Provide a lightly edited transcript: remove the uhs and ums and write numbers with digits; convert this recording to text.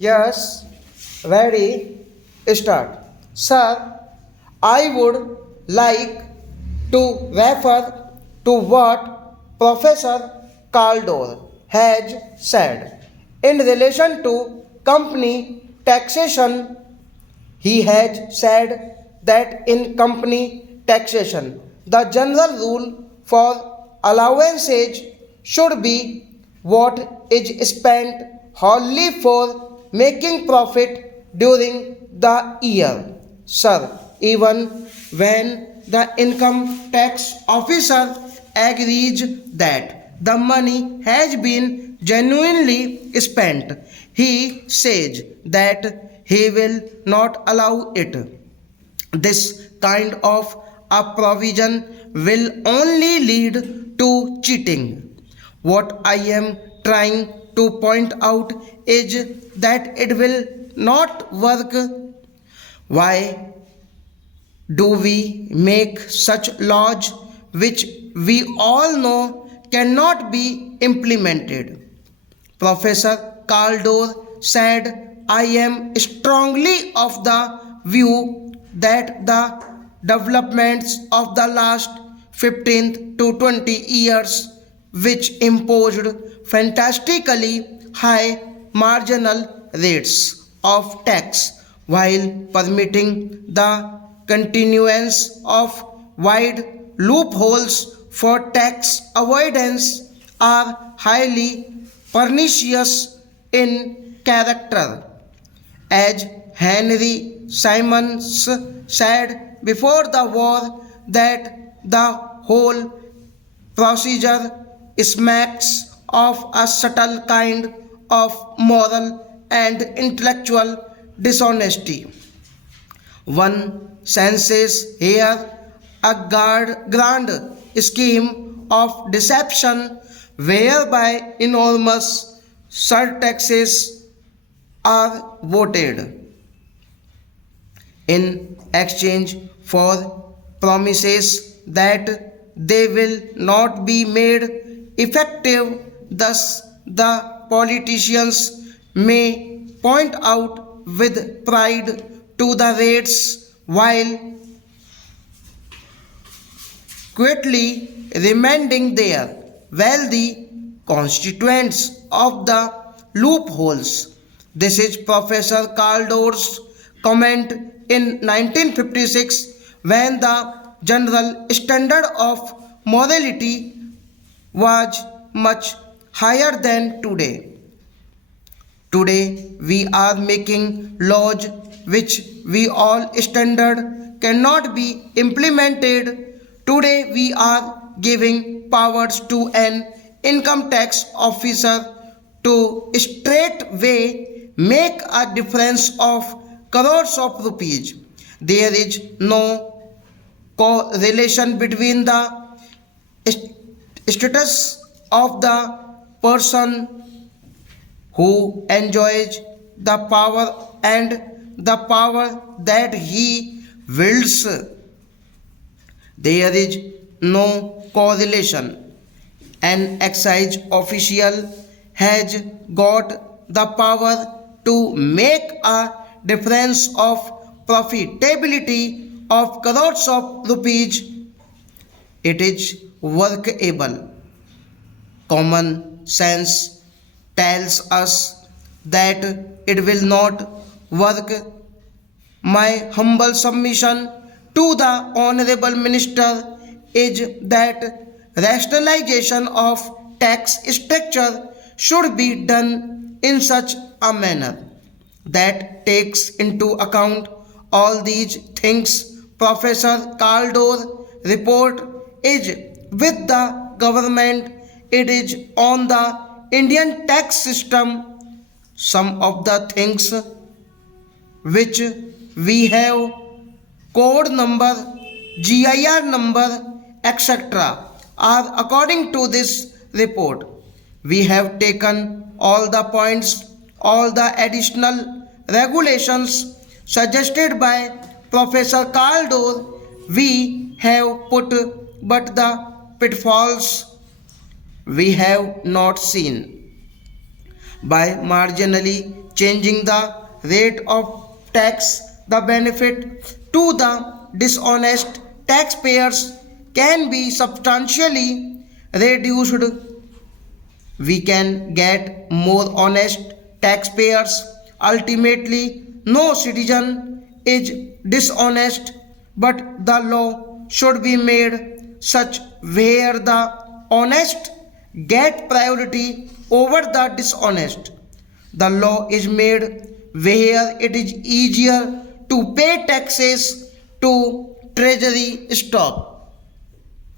Yes, ready, start. Sir, I would like to refer to what Professor Caldor has said. In relation to company taxation, he has said that in company taxation, the general rule for allowances should be what is spent wholly for making profit during the year. Sir, even when the income tax officer agrees that the money has been genuinely spent, he says that he will not allow it. This kind of a provision will only lead to cheating. What I am trying to point out is that it will not work. Why do we make such laws which we all know cannot be implemented? Professor Caldor said, I am strongly of the view that the developments of the last 15 to 20 years, which imposed fantastically high marginal rates of tax while permitting the continuance of wide loopholes for tax avoidance, are highly pernicious in character. As Henry Simons said before the war, that the whole procedure smacks of a subtle kind of moral and intellectual dishonesty. One senses here a grand scheme of deception whereby enormous surtaxes are voted in exchange for promises that they will not be made effective. Thus, the politicians may point out with pride to the rates while quietly reminding their wealthy constituents of the loopholes. This is Professor Caldor's comment in 1956 when the general standard of morality was much higher than today. Today we are making laws which we all standard cannot be implemented. Today we are giving powers to an income tax officer to straightway make a difference of crores of rupees. There is no correlation between the status of the person who enjoys the power and the power that he wields. There is no correlation. An excise official has got the power to make a difference of profitability of crores of rupees. It is workable. Common sense tells us that it will not work. My humble submission to the Honorable Minister is that rationalization of tax structure should be done in such a manner that takes into account all these things. Professor Caldor report is with the government. It is on the Indian tax system. Some of the things which we have code number, GIR number, etc. are according to this report. We have taken all the points, all the additional regulations suggested by Professor Caldor. We have put, but the pitfalls we have not seen. by marginally changing the rate of tax. The benefit to the dishonest taxpayers can be substantially reduced. We can get more honest taxpayers. Ultimately, no citizen is dishonest, but the law should be made such where the honest get priority over the dishonest. The law is made where it is easier to pay taxes to treasury stock.